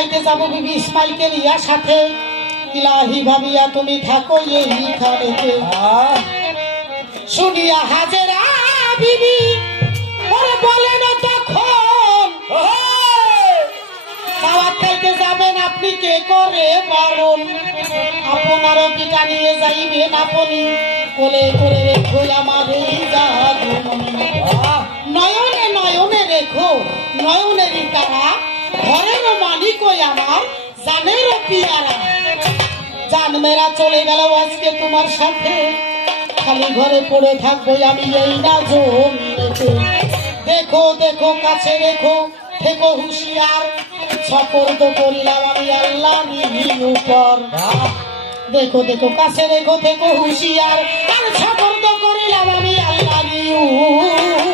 খাইতে যাবো বিবি ইসমাইলকে নিয়ে সাথে। ইলাহি ভাবিয়া তুমি থাকো এইখানেতে। শুনিয়া হাজেরা বিবি ওরে বলে না তখন দাওয়াত খাইতে যাবেন আপনি কে করে বারণ। আপনারও পিঠা নিয়ে যাইবেন আপনি কোলে করে রেখো আমার এই জাদুমণি। নয়নে নয়নে রেখো নয়নেরই তারা ঘরের মালিক ওই আমার জানেরও পিয়ারা। জান মেরা চলে গেল আজকে তোমার সাথে, খালি ঘরে পড়ে থাকবো আমি এই না জমিতে। দেখো দেখো কাছে রেখো থেকো হুঁশিয়ার, সপর্দ করিলাম আমি আল্লাহর উপর। দেখো দেখো কাছে রেখো থেকো হুঁশিয়ার, আর সপর্দ করিলাম আমি আল্লাহর উপর।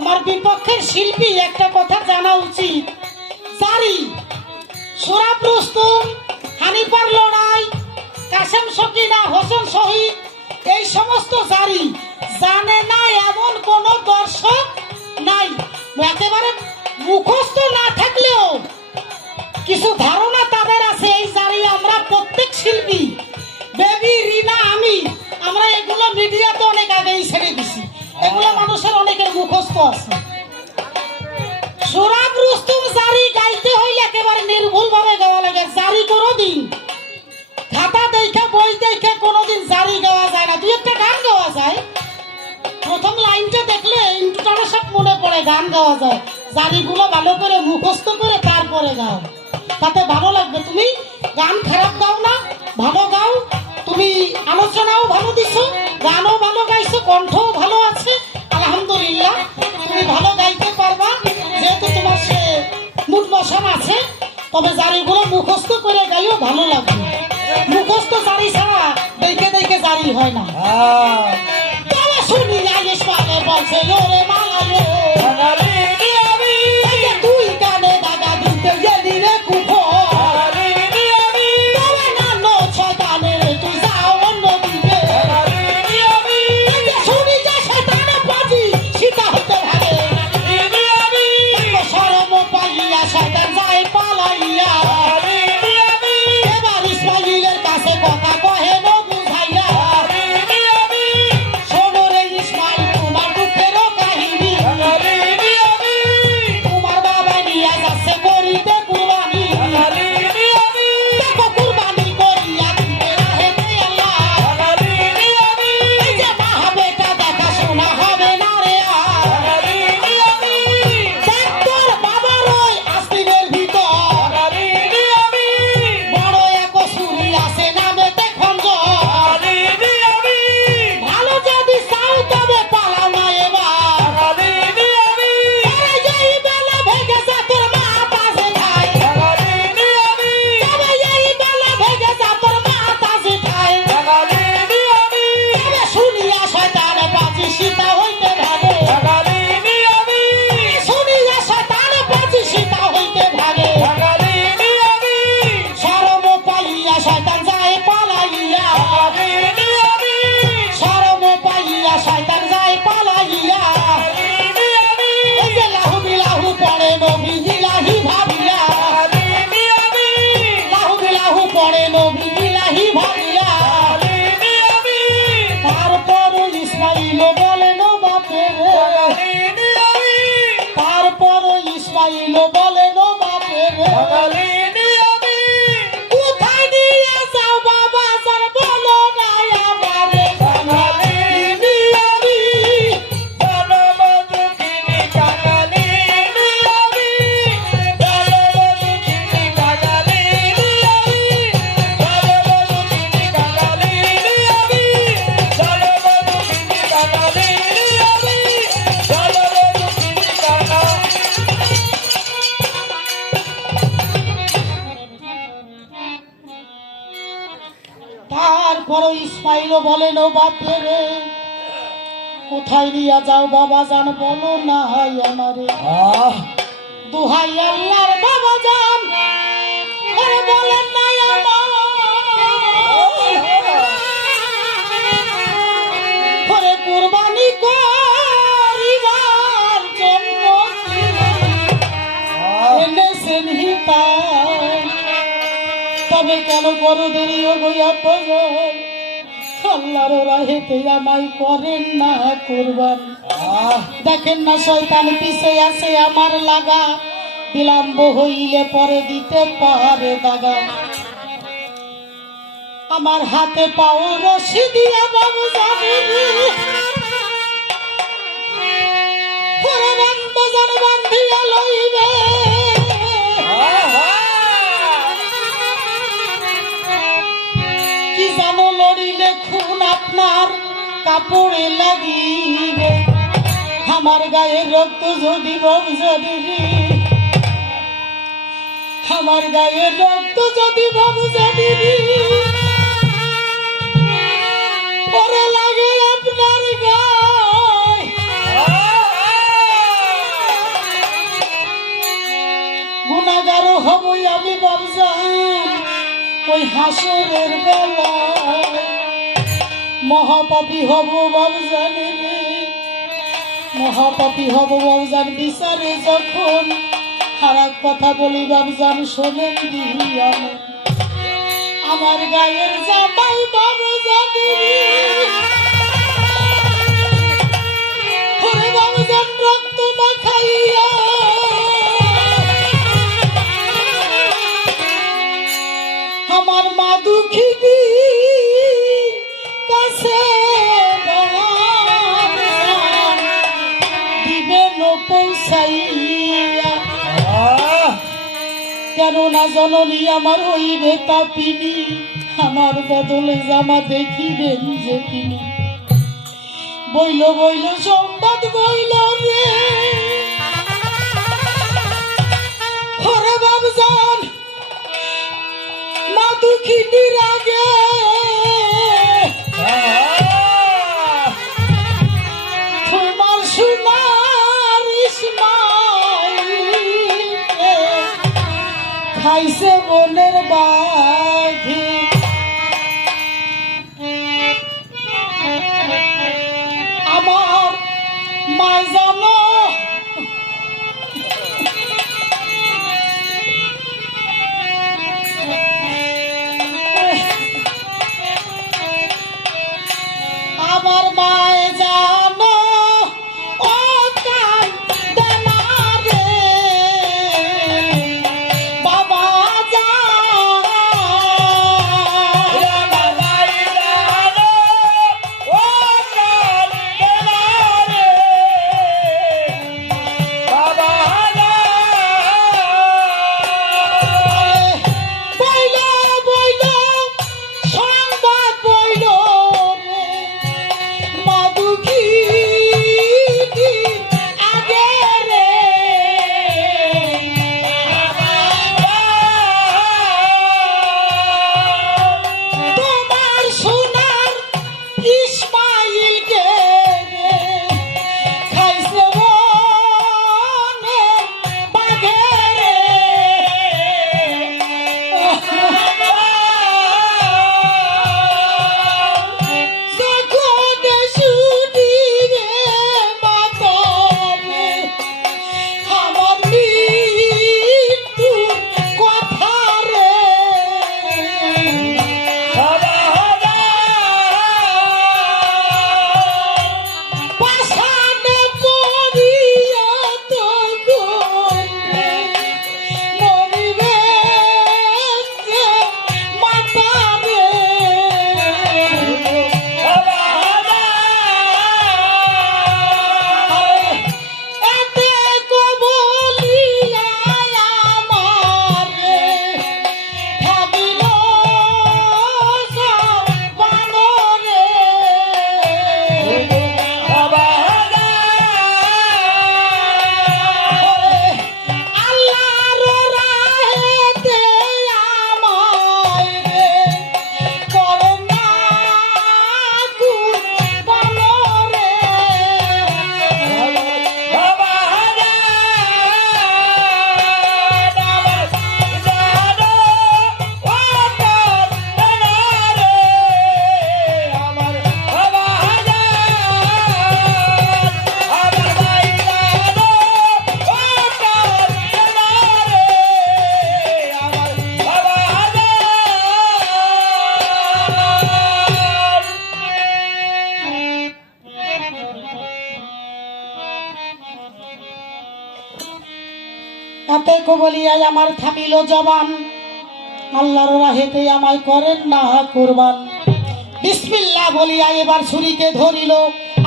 আমার বিপক্ষের শিল্পী একটা কথা জানা উচিত। জারি সোরাব রুস্তুম, হানিফার লড়াই, কাসেম সকিনা, হোসেন শহীদ, এই সমস্ত জারি জানে না এমন কোন দর্শক নাই। একেবারে মুখস্থ না থাকলেও কিছু ধারণা তাদের আছে। এই জারি আমরা প্রত্যেক শিল্পী, বেবি, রিনা, আমরা এগুলো মিডিয়াতে অনেক আগেই ছেড়ে দিছি। এগুলো মানুষের অনেকের মুখস্থ আছে। সোরাব রুস্তুম জারি গাইতে হইলে একেবারে নির্ভুল ভাবে গাওয়া লাগে। জারি কোনোদিন খাতা দেখে বই দেখে কোনোদিন জারি গাওয়া যায় না। দুই একটা গান গাওয়া যায়, প্রথম লাইনটা দেখলে ইন্টুটানো সব মনে পড়ে, গান গাওয়া যায়। জারিগুলো ভালো করে মুখস্থ করে তারপরে গাও, তাতে ভালো লাগবে। তুমি গান খারাপ গাও না, ভালো গাও। তুমি আলোচনাও ভালো দিছো, গানও ভালো গাইছো, কণ্ঠও ভালো আছে, আলহামদুলিল্লাহ। তুমি ভালো গাইতে পারবা, যেহেতু তোমার সে মুড মশন আছে। তবে জারিগুলো মুখস্থ করে গাইও, ভালো লাগবে। মুখস্থ জারি ছাড়া দেখে দেখে জারি হয় না। তবে শুনি আইস পালে বলছে ওরে মালালো তুই গানে দাগা দিতে গেলি রে কুফো বলেন ও বাপে রে কোথায় নিয়ে যাও বাবা জান বলো না আমারে দুহাই আল্লাহর বাবা জান বলেন না আমার কুরবানি করিবার জন্য এনেছেন হিতায় তবে কেন করো দেরি ও গইয়া আল্লাহর রাহেতে আমায় করেন না কুরবান। দেখেন না শয়তান পিছে আছে আমার লাগা, বিলম্ব হইলে পরে দিতে পারে দাগা। আমার হাতে পাও রশি দিয়া বাবু জানি বান্ধিয়া লইবে কি জানো লড়িলে খুন আপনার কাপড়ে লাগিবে। আমার গায়ে রক্ত যদি বংশী, আমার গায়ে রক্ত যদি বংশী পরে লাগে আপনার গায়ে গুনাহগার হবই আমি বাবজান ওই হাসরের বেলায়। মহাপাপী হব বাবজান রে, মহাপাপী হব বাবজান বিচারে যখন। খারাপ কথা বলি বাবজান শোনেন দিয়া আমার গায়ের জামাই বাবজান রে বাবজান রক্ত মাখাইয়া কেন না জননী আমার হইবে পাপিনী, আমার বদলে জামা দেখিবেন যে তিনি। বইল বইল সংবাদ বইল রে, হরে বাবজান মা দুঃখিনীর আগে তোমার সোনার ইসমাইলকে খাইছে বনের বাঘে। আমার মা জানো আমার মায়ে জানো ও কান্দে না রে বাবা বইল বইল সংবাদ বইল রে মা দুঃখিনী আগে রে তোমার সোনার ইসমাইলকে রে খাইছে বনের বাঘে রে। যখন শুনিবে মাতরে আমার মৃত্যুর কথা রে, পাষাণে পড়িয়া তখন মরিবে যে মাতা রে। এতে কবলিয়া আমারে ভাবিল বানরে। আল্লাহর রাহেতে আমায় রে করে না কুরবানরে। এতে কবলিয়ায় আমার থামিল জবান, আল্লাহর রাহেতে আমায় করেন না কুরবান। বিসমিল্লাহ বলিয়া এবার ছুরিকে ধরিল,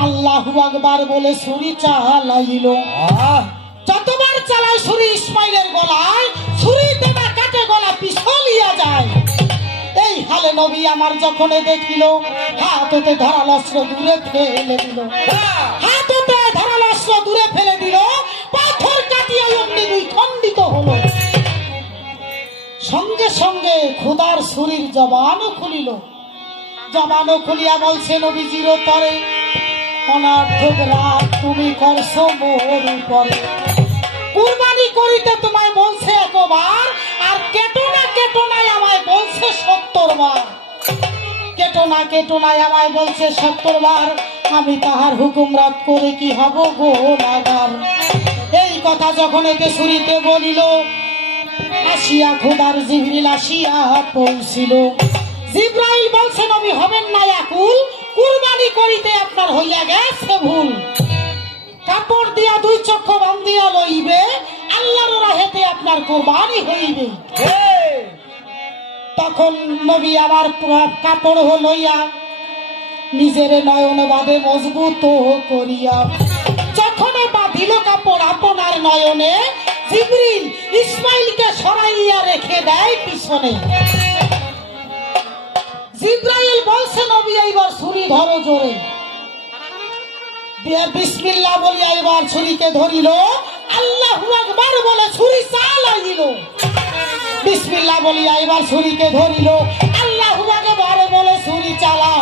আল্লাহু আকবার বলে ছুরি চালাইল। যতবার চালায় ছুরি ইসমাইলের গলায়, ছুরিতে না কাটে গলা পিছলিয়া যায়। এই হালে নবী আমার যখন দেখিল, হাততে ধারাল অস্ত্র দূরে ফেলে দিল, হাততে ধারাল অস্ত্র দূরে ফেলে দিল, পাথর কাটিয়া অগ্নি দুই খণ্ডিত হলো। সঙ্গে সঙ্গে খোদার ছুরির জবানও খুলিল, জবানও খুলিয়া বলছে নবীজির তরে, অনার্থক রাত তুমি করছো মোর উপরে। কুরবানি করিতে তোমায় বলছে একবার, আর কেটো নাই আমায় বলছে 70 বার। কেটো নাই আমায় বলছে 70 বার। আমি তাহার হুকুম রাত করে কি হব গোলাগার। এই কথা যখন এতে ছুরিতে বলিল, আসিয়া খোদার জিবরিল আসিয়া পৌঁছিল। জিব্রাইল বলছে নবী হবেন না আকুল, কুরবানি করিতে আপনার হইয়া গেছে ভুল। কাপড় দিয়া দুই চক্ষু বান্ধিয়া লইবে, আল্লাহর রাহেতে আপনার কুরবানি হইবে। তখন নবী আবার কাপড় লইয়া নিজের নয়ন বাদে মজবুত করিয়া যখন বাঁধিল কাপড় আপনার নয়নে, জিবরিল ইসমাইলকে সরাইয়া রেখে দেয় পিছনে। জিব্রাইল বলছে নবী এইবার ছুরি ধরো জোরে। বিসমিল্লাহ বলিয়া এবার ছুরিকে ধরিল, আল্লাহু আকবার বলে ছুরি চালাইল। বিসমিল্লাহ বলিয়া এবার ছুরিকে ধরিল, আল্লাহু আকবার বলে ছুরি চালা